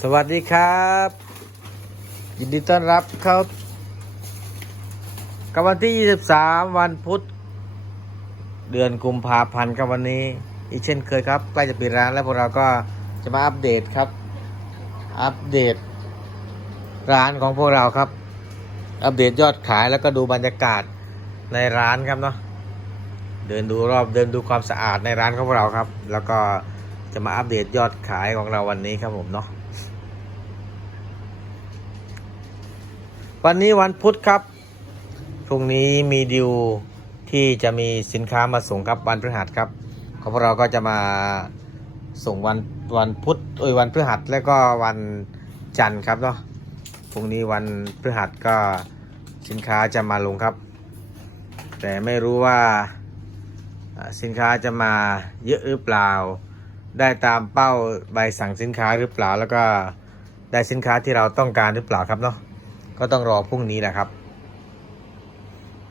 สวัสดีครับยินดีต้อนรับเข้ากับวันที่ 23 วันพุธ เดือนกุมภาพันธ์กับวันนี้ อีกเช่นเคยครับ ใกล้จะปิดร้านแล้วพวกเราก็จะมาอัปเดตครับ อัปเดต ร้านของพวกเราครับ อัปเดตยอดขายแล้วก็ดูบรรยากาศในร้านครับเนาะเดินดูรอบเดินดูความสะอาดในร้านของพวกเราครับ แล้วก็ จะมาอัปเดตยอดขายของเราวันนี้ครับผมเนาะวันนี้วันพุธครับพรุ่งนี้มีดิวที่จะมีสินค้ามาส่งครับวันพฤหัสครับของพวกเราก็จะมาส่งวันวันพุธเอ้ยวันพฤหัสแล้วก็วันจันทร์ครับเนาะพรุ่งนี้วันพฤหัสก็สินค้าจะมาลงครับ แต่ไม่รู้ว่าอ่าสินค้าจะมาเยอะหรือเปล่า ได้ตามเป้าใบสั่งสินค้าหรือเปล่า แล้วก็ได้สินค้าที่เราต้องการหรือเปล่าครับเนาะก็ต้องรอพรุ่งนี้แหละครับ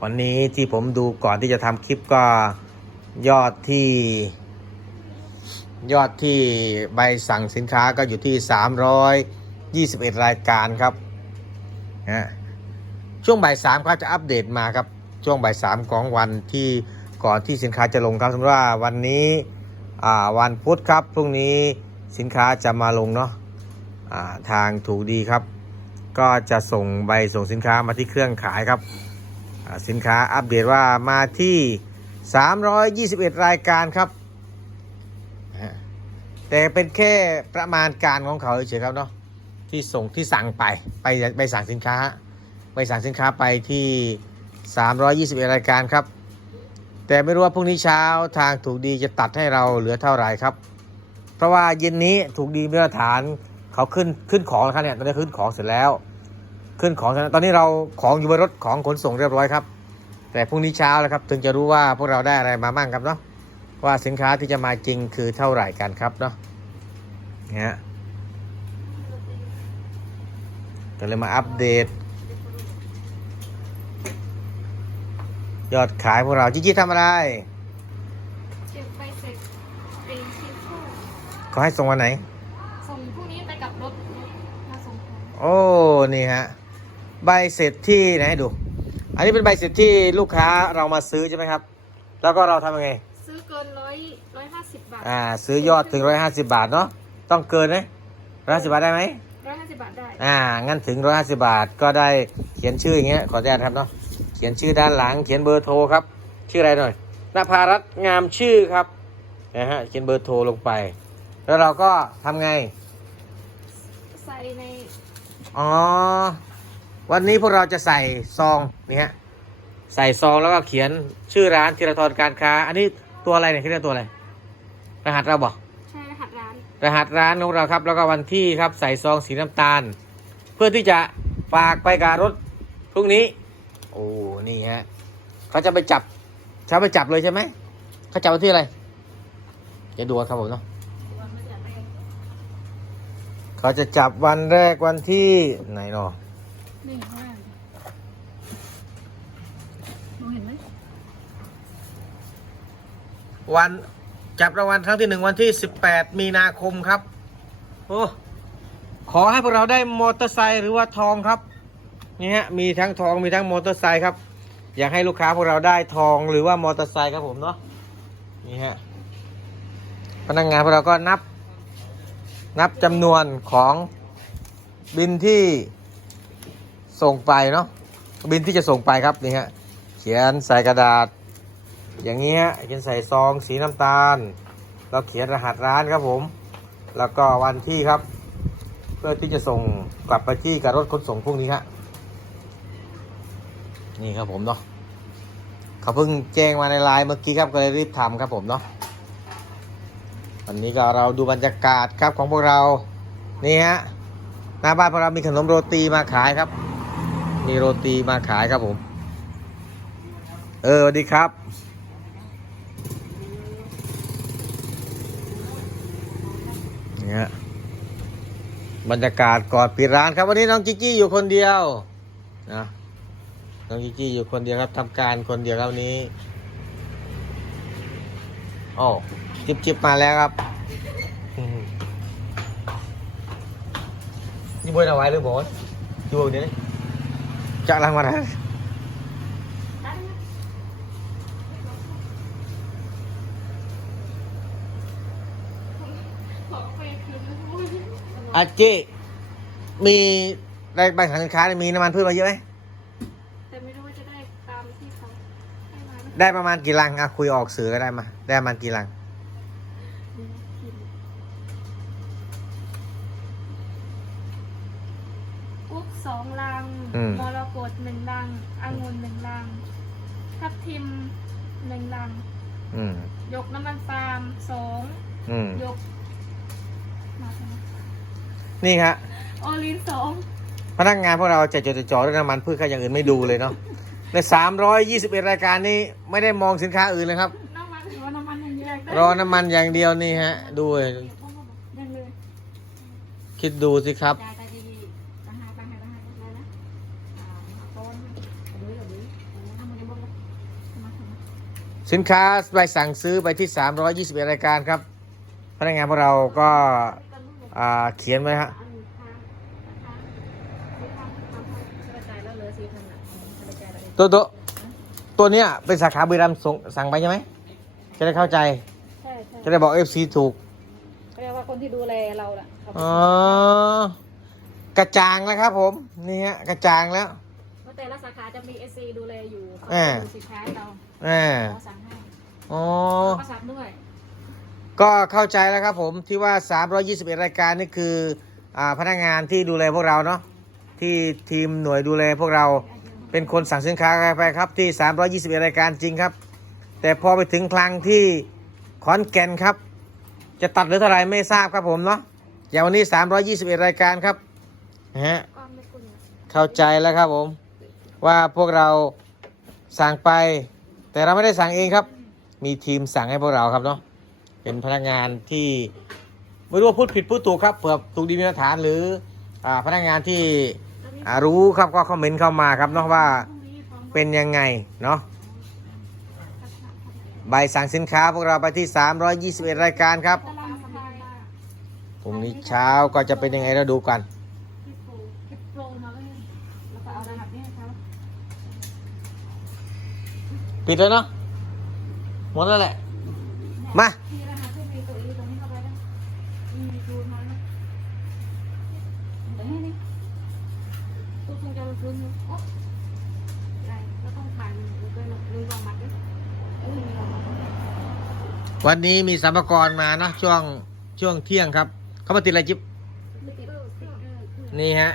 วันนี้ที่ผมดูก่อนที่จะทำคลิปก็ยอดที่ ยอดที่ใบสั่งสินค้าก็อยู่ที่ 321 รายการครับนะช่วงบ่ายสามเขาจะอัปเดตมาครับ ช่วงบ่ายสามของวันที่ก่อนที่สินค้าจะลงครับสมมติว่าวันนี้ วันพุธครับพรุ่งนี้สินค้าจะมาลงเนาะทางถูกดีครับ ก็จะส่งใบส่งสินค้ามาที่เครื่องขายครับ สินค้าอัปเดตว่ามาที่ 321 รายการครับ แต่เป็นแค่ประมาณการของเขาเฉยครับเนาะที่ส่งที่สั่งไปไปไปสั่งสินค้า ไปสั่งสินค้าไปที่ 321 รายการครับ แต่ไม่รู้ว่าพรุ่งนี้เช้าทางถูกดีจะตัดให้เราเหลือเท่าไหร่ครับ เพราะว่าเย็นนี้ถูกดีมาตรฐานเขาขึ้นขึ้นของแล้วครับเนี่ยตอนนี้ขึ้นของเสร็จแล้ว ขึ้นของตอนนี้เราของอยู่บนรถของขนส่งเรียบร้อยครับ แต่พรุ่งนี้เช้าแล้วครับถึงจะรู้ว่าพวกเราได้อะไรมาบ้างครับเนาะว่าสินค้าที่จะมาจริงคือเท่าไหร่กันครับเนาะเนี่ยฮะก็เลยมาอัปเดต ยอดขายพวกเรา จิ๊จี้ทำอะไร เก็บไปเสร็จเป็นชิ้นคู่เขาให้ส่งวันไหน ส่งพรุ่งนี้ไปกับรถรถมาส่งของโอ้ นี่ฮะ ใบเสร็จที่ไหนให้ดู อันนี้เป็นใบเสร็จที่ลูกค้าเรามาซื้อใช่ไหมครับ แล้วก็เราทำยังไง ซื้อเกินร้อยร้อยห้าสิบบาทอ่า ซื้อยอดถึง150บาทเนาะ ต้องเกินไหมร้อยห้าสิบาทได้ไหม ร้อยห้าสิบบาทได้ อ่า งั้นถึง150บาทก็ได้เขียนชื่ออย่างเงี้ย ขออนุญาตครับเนาะเขียนชื่อด้านหลัง เขียนเบอร์โทรครับ ชื่ออะไรหน่อยนภารัตน์งามชื่อครับนะฮะเขียนเบอร์โทรลงไป แล้วเราก็ทำไง ใส่ใน อ๋อ วันนี้พวกเราจะใส่ซองนี่ฮะใส่ซองแล้วก็เขียนชื่อร้านธีรทรการค้า อันนี้ตัวอะไรเนี่ยเขาเรียกตัวอะไร รหัสเราบอกใช่รหัสร้าน รหัสร้านของเราครับ แล้วก็วันที่ครับใส่ซองสีน้ำตาล เพื่อที่จะฝากไปกับรถพรุ่งนี้ โอ้นี่ฮะเขาจะไปจับเขาไปจับเลยใช่ไหมเขาจับวันที่อะไรจะดูครับผมเนาะเขาจะจับวันแรกวันที่ไหนเนาะนี่ข้างล่างมองเห็นไหมวันจับรางวัลครั้งที่หนึ่งวันที่18มีนาคมครับ โอ้ขอให้พวกเราได้มอเตอร์ไซค์หรือว่าทองครับ นี่ฮะมีทั้งทองมีทั้งมอเตอร์ไซค์ครับ อยากให้ลูกค้าพวกเราได้ทองหรือว่ามอเตอร์ไซค์ครับผมเนาะนี่ฮะพนักงานพวกเราก็นับ นับจำนวนของบินที่ส่งไปเนาะบินที่จะส่งไปครับนี่ฮะเขียนใส่กระดาษ อย่างนี้ฮะเขียนใส่ซองสีน้ำตาลเราเขียนรหัสร้านครับผม แล้วก็วันที่ครับ เพื่อที่จะส่งกลับไปที่กับรถขนส่งพรุ่งนี้ฮะ นี่ครับผมเนาะเขาเพิ่งแจ้งมาในไลน์เมื่อกี้ครับก็เลยรีบทำครับผมเนาะวันนี้ก็เราดูบรรยากาศครับของพวกเรานี่ฮะหน้าบ้านพวกเรามีขนมโรตีมาขายครับ มีโรตีมาขายครับผม เออสวัสดีครับเนี่ยบรรยากาศก่อนปิดร้านครับวันนี้น้องจิจี้อยู่คนเดียวนะ น้องจิจี้อยู่คนเดียวครับทำการคนเดียวครับนี้โอ้จิบจิบมาแล้วครับนี่บอยเอาไว้หรือบอยดูบอนี้จากลังมาไหนอาเจมีได้ใบสั่งสินค้ามีน้ำมันพืชมาเยอะไหม ไหมได้ประมาณกี่ลังอะคุยออกสื่อก็ได้มา ได้ประมาณกี่ลัง กุ๊กสองลังอืม มรกตหนึ่งลังองุ่นหนึ่งลัง ทับทิมหนึ่งลัง อืม ยกน้ำมันปาล์มสองอืม ยกมาทำไมนี่ครับโอลินสองพนักงานพวกเราจะจดจ่อเรื่องน้ำมันพืชค่าอย่างอื่นไม่ดูเลยเนาะ ในสามร้อยยี่สิบเอ็ดรายการนี้ไม่ได้มองสินค้าอื่นเลยครับ น้ำมันหรือว่าน้ำมันอย่างเดียวรอน้ำมันอย่างเดียวนี่ฮะ ดูเลยยังเลยคิดดูสิครับจ่ายไปดีๆตั้งหาตั้งหาตั้งหาตั้งหานะอ่าต้นดูดูดูทำมันยังบ่ทำมาทำมาสินค้าใบสั่งซื้อไปที่ 321 รายการครับ พนักงานพวกเราก็อ่าเขียนไว้ฮะ อัน ตัวตัวตัวเนี้ยเป็นสาขาบุรีรัมย์ส่งสั่งไปใช่ไหมจะได้เข้าใจ ใช่ใช่จะได้บอก FC ถูกเรียกว่าคนที่ดูแลเราล่ะอ๋อกระจ่างแล้วครับ ผมนี่ฮะกระจ่างแล้ว เพราะแต่ละสาขาจะมีเอซีดูแลอยู่เขาอ่าจะดูสินค้าให้เราอ่าเขาสั่งให้อ๋อเขาสั่งด้วย ก็เข้าใจแล้วครับ ผมที่ว่า 321 รายการนี่คืออ่าพนักงานที่ดูแลพวกเราเนาะที่ทีมหน่วยดูแลพวกเรา เป็นคนสั่งสินค้าไปครับที่ 321 รายการจริงครับ แต่พอไปถึงคลังที่ขอนแก่นครับ จะตัดหรือเท่าไรไม่ทราบครับผมเนาะอย่างวันนี้ 321 รายการครับนะฮะเข้าใจแล้วครับผม ว่าพวกเราสั่งไป แต่เราไม่ได้สั่งเองครับ มีทีมสั่งให้พวกเราครับเนาะเป็นพนักงานที่ไม่รู้ว่าพูดผิดพูดถูกครับเผื่อถูกดีมีมาตรฐานหรืออพนักงานที่ อ่ารู้ครับก็คอมเมนต์เข้ามาครับเนาะว่าเป็นยังไงเนาะใบสั่งสินค้าพวกเราไปที่ 321 รายการครับตารางไฟพรุ่งนี้เช้าก็จะเป็นยังไงเราดูกัน ปิดเลยแล้วก็เอารหัสนี้ให้เขาปิดแล้วเนาะหมดแล้วแหละ มา ทีรหัสที่มีตัวอีตรงนี้เข้าไปนะมีดูมานะเดี๋ยวให้นี่ ตู้คงจะคืนโอ๊ะได้แล้วต้องผ่านลืมลืมวางบัตรด้วยเออมีวางบัตรวันนี้มีสัมภากระมานะช่วงช่วงเที่ยงครับ เขามาติดอะไรจิ๊บไม่ติดสติ๊กเกอร์คือนี่ฮะ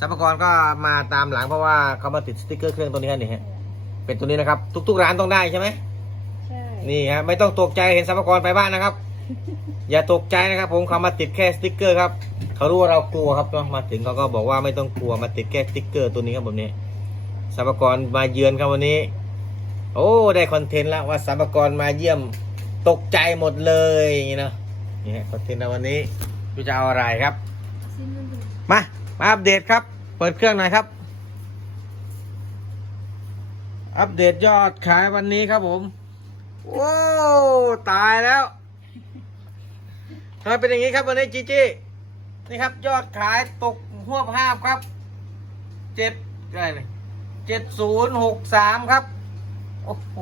สัมภากระก็มาตามหลังเพราะว่าเขามาติดสติ๊กเกอร์เครื่องตัวนี้ฮะนี่ฮะเป็นตัวนี้นะครับ ทุก ๆ ร้านต้องได้ใช่ไหมใช่นี่ฮะไม่ต้องตกใจเห็นสัมภากระไปบ้านนะครับ อย่าตกใจนะครับ ผมเขามาติดแค่สติ๊กเกอร์ครับ เขารู้ว่าเรากลัวครับมาถึงเขาก็บอกว่าไม่ต้องกลัวมาติดแค่สติ๊กเกอร์ตัวนี้ครับแบบนี้สัมภากระมาเยือนครับวันนี้ โอ้ได้คอนเทนต์แล้วว่าสัมภากระมาเยี่ยมตกใจหมดเลยอย่างนี้เนาะนี่ฮะคอนเทนต์วันนี้ดูจะเอาอะไรครับ มามาอัปเดตครับ เปิดเครื่องหน่อยครับ อัปเดตยอดขายวันนี้ครับผมโอ้ตายแล้วทำไมเป็นอย่างนี้ครับวันนี้จีจี นี่ครับยอดขายตกหัวภาพครับเจ็ดอะไรเนี่ยเจ็ดศูนย์หกสามครับ โอ้โห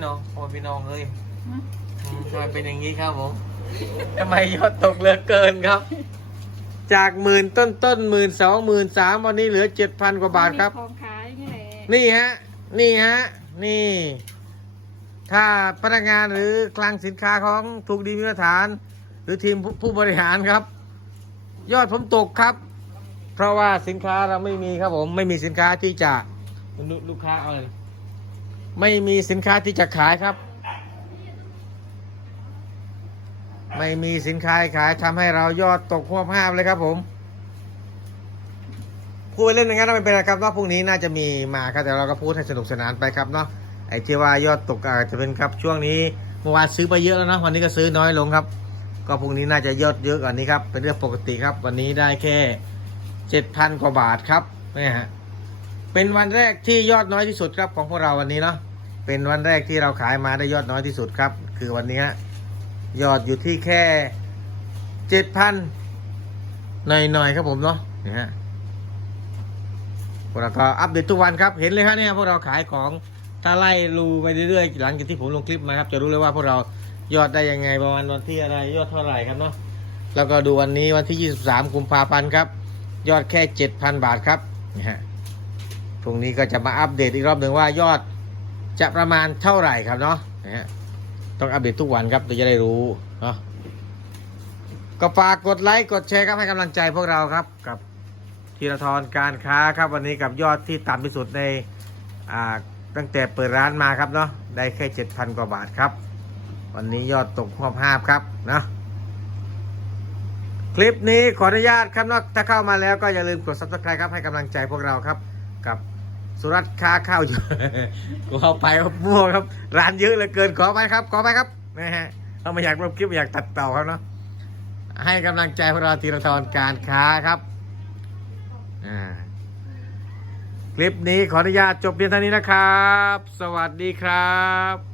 เนาะพ่อพี่น้องเอ้ยอืมทำไมเป็นอย่างนี้ครับผมทำไมยอดตกเหลือเกินครับ จากหมื่นต้นต้นหมื่นสองหมื่นสามวันนี้เหลือเจ็ดพันกว่าบาทครับ ของขายนี่แหละนี่ฮะ นี่ฮะ นี่ ถ้าพนักงานหรือคลังสินค้าของถูกดีมีมาตรฐาน หรือทีมผู้ผู้บริหารครับ ยอดผมตกครับ เพราะว่าสินค้าเราไม่มีครับผม ไม่มีสินค้าที่จะลูลูกค้าเอาเลยไม่มีสินค้าที่จะขายครับ ไม่มีสินค้าขายทำให้เรายอดตกหัวภาพเลยครับผมพูดไปเล่นอย่างนั้นไม่เป็นไรครับว่าพรุ่งนี้น่าจะมีมาครับแต่เราก็พูดให้สนุกสนานไปครับเนาะไอ้ที่ว่ายอดตกอาจจะเป็นครับช่วงนี้เมื่อวานซื้อไปเยอะแล้วนะวันนี้ก็ซื้อน้อยลงครับ ก็พรุ่งนี้น่าจะยอดเยอะกว่านี้ครับ เป็นเรื่องปกติครับ วันนี้ได้แค่เจ็ดพันกว่าบาทครับนี่ฮะเป็นวันแรกที่ยอดน้อยที่สุดครับของพวกเราวันนี้เนาะเป็นวันแรกที่เราขายมาได้ยอดน้อยที่สุดครับ คือวันนี้ฮะยอดอยู่ที่แค่เจ็ดพันหน่อยๆครับผมเนาะนะฮะพวกเราก็อัปเดตทุกวันครับ เห็นเลยฮะเนี่ยพวกเราขายของถ้าไล่รูไปเรื่อยๆหลังจากที่ผมลงคลิปมาครับ จะรู้เลยว่าพวกเรา ยอดได้ยังไงประมาณวันที่อะไรยอดเท่าไหร่ครับเนาะแล้วก็ดูวันนี้วันที่ 23กุมภาพันธ์ครับ ยอดแค่ 7,000 บาทครับนะฮะพรุ่งนี้ก็จะมาอัปเดตอีกรอบหนึ่งว่ายอดจะประมาณเท่าไหร่ครับเนาะนะฮะต้องอัปเดตทุกวันครับเราจะได้รู้เนาะก็ฝากกดไลค์กดแชร์ครับให้กำลังใจพวกเราครับกับธีรทรการค้าครับวันนี้กับยอดที่ต่ำที่สุดในตั้งแต่เปิดร้านมาครับเนาะได้แค่เจ็ดพันกว่าบาทครับ วันนี้ยอดตกควบห้าบครับนะคลิปนี้ขออนุญาตครับนาะถ้าเข้ามาแล้วก็อย่าลืมกด subscribe ครับให้กำลังใจพวกเราครับ กับสุรัตค้าข้าวอยู่กูเข้าไปมั่วครับ ร้านเยอะเหลือเกินขอไปครับ ขอไปครับนะฮะเขาไม่อยากลบคลิปไม่อยากตัดต่อครับเนาะให้กำลังใจพวกเราธีรทรการค้าครับอ่าคลิปนี้ขออนุญาตจบเพียงเท่านี้นะครับ สวัสดีครับ